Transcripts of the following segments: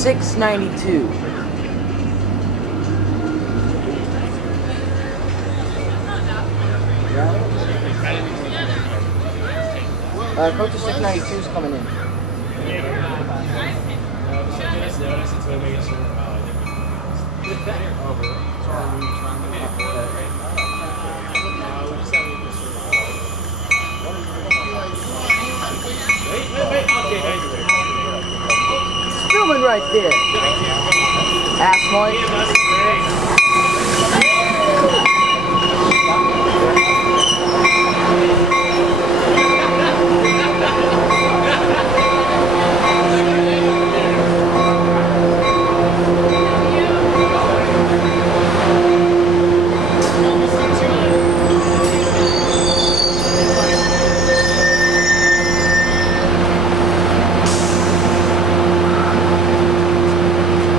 692. Coach of 692 is coming in. Filming right there. Ass Mike.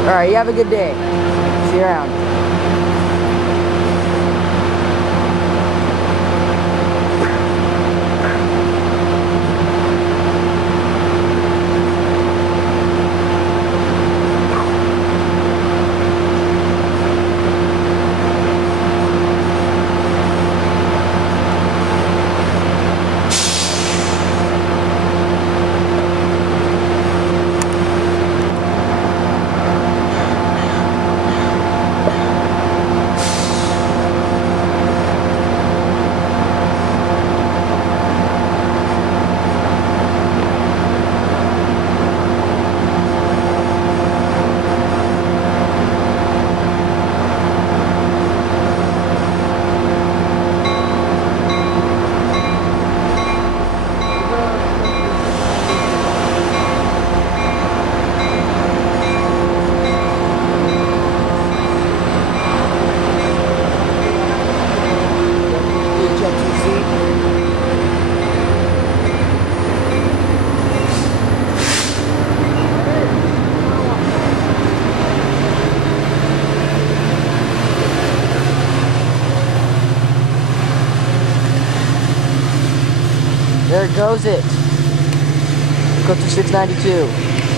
Alright, you have a good day. See you around. There goes it. Go to 692.